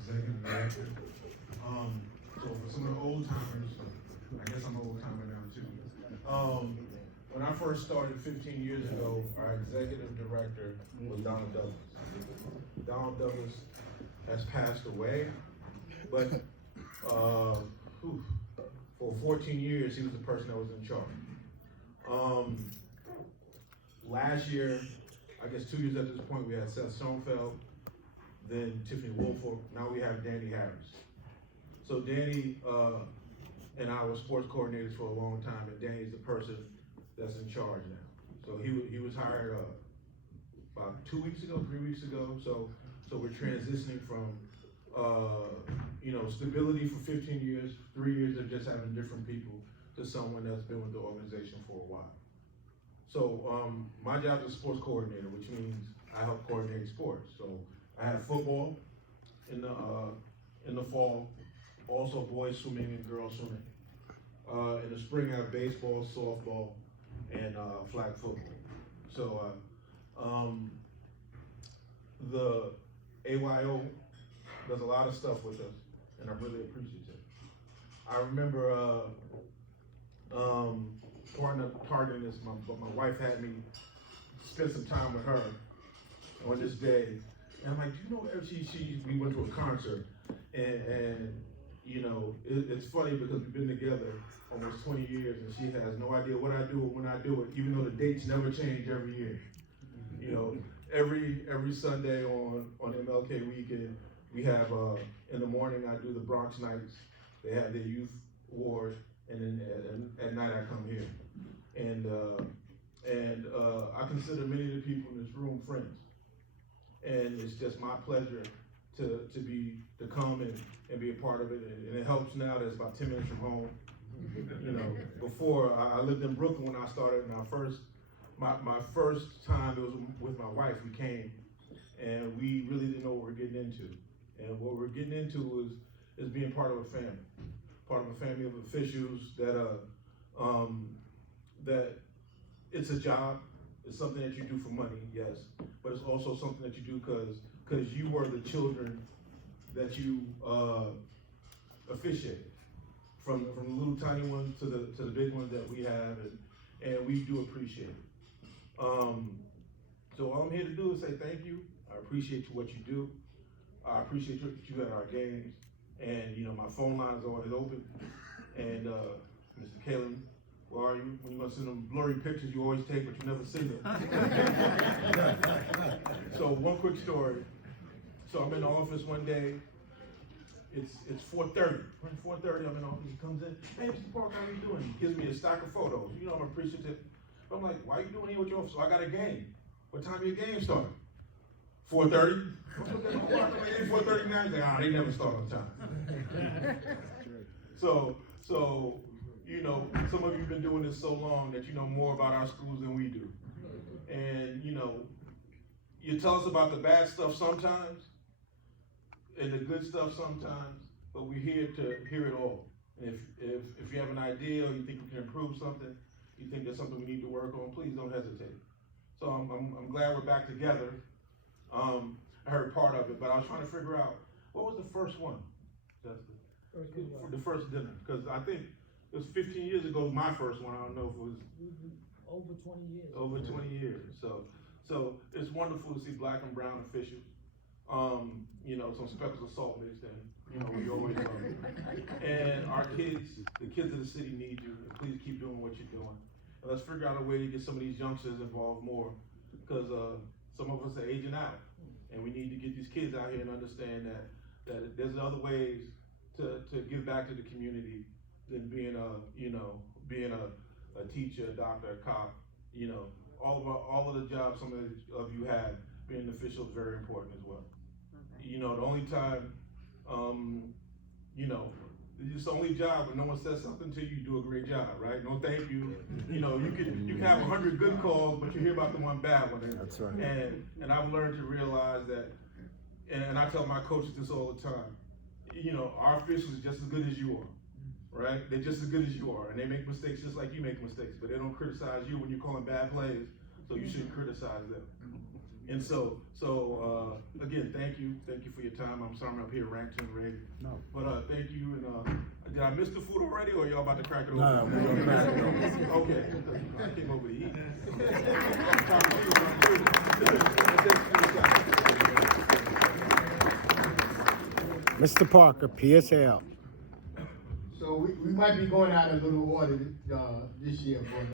executive director. So for some of the old timers, I guess I'm an old timer now too. When I first started 15 years ago, our executive director was Donald Douglas. Donald Douglas has passed away, but for 14 years, he was the person that was in charge. Last year, I guess 2 years at this point, we had Seth Schoenfeld, then Tiffany Woolfolk, now we have Danny Harris. So Danny and I were sports coordinators for a long time, and Danny's the person that's in charge now. So he was hired about 2 weeks ago, 3 weeks ago. So we're transitioning from stability for 15 years, 3 years of just having different people, to someone that's been with the organization for a while. So my job is sports coordinator, which means I help coordinate sports. So I have football in the fall, also boys swimming and girls swimming. In the spring I have baseball, softball, and flag football. So the AYO does a lot of stuff with us, and I'm really appreciative. I remember targeting this, but my wife had me spend some time with her on this day, and I'm like, do you know, we went to a concert, and it's funny because we've been together almost 20 years, and she has no idea what I do or when I do it, even though the dates never change every year. Every Sunday on MLK weekend, we have in the morning I do the Bronx Nights. They have their youth awards, and then at night I come here, and I consider many of the people in this room friends, and it's just my pleasure to come and be a part of it, and it helps now that it's about 10 minutes from home. Before I lived in Brooklyn when I started, and my first time it was with my wife. We came, and we really didn't know what we're getting into, and what we're getting into is being part of a family of officials that it's a job. It's something that you do for money, yes, but it's also something that you do because you are the children that you officiate, from the little tiny ones to the big ones that we have, and we do appreciate it. So all I'm here to do is say thank you. I appreciate what you do. I appreciate you at our games, and my phone line is always open. And Mr. Kalen, where are you? When you're gonna send them blurry pictures you always take, but you never see them. So one quick story. So I'm in the office one day. It's 4:30. Around 4:30, I'm in the office. He comes in. Hey, Mr. Park, how are you doing? He gives me a stack of photos. I'm appreciative. But I'm like, why are you doing here with your office? So I got a game. What time your game start? 4:30. 4:39. He's like, they never start on time. So some of you have been doing this so long that you know more about our schools than we do. And you tell us about the bad stuff sometimes, and the good stuff sometimes, but we're here to hear it all. And if you have an idea or you think we can improve something, you think there's something we need to work on, please don't hesitate. So I'm glad we're back together. I heard part of it, but I was trying to figure out what was the first one, Justin? The first dinner, because I think it was 15 years ago, my first one. I don't know if it was over 20 years. Over 20 years. So it's wonderful to see black and brown officials. Some special assault mixed in. We always love it. And our kids, the kids of the city need you. And please keep doing what you're doing. And let's figure out a way to get some of these youngsters involved more, because some of us are aging out, and we need to get these kids out here and understand that there's other ways to give back to the community than being a teacher, a doctor, a cop. All of the jobs some of you have, being an official is very important as well. Okay. The only time, it's the only job when no one says something to you, you do a great job, right? No thank you. You can have 100 good calls, but you hear about the one bad one. That's right. And I've learned to realize that, and I tell my coaches this all the time, our officials are just as good as you are, right? They're just as good as you are, and they make mistakes just like you make mistakes, but they don't criticize you when you're calling bad plays, so you shouldn't criticize them. And so, again, thank you for your time. I'm sorry I'm up here ranting already. No. But, thank you, and, did I miss the food already, or y'all about to crack it open? No, we're gonna crack it open. Okay, I came over to eat. Mr. Parker, PSL. So we might be going out a little order, this year, but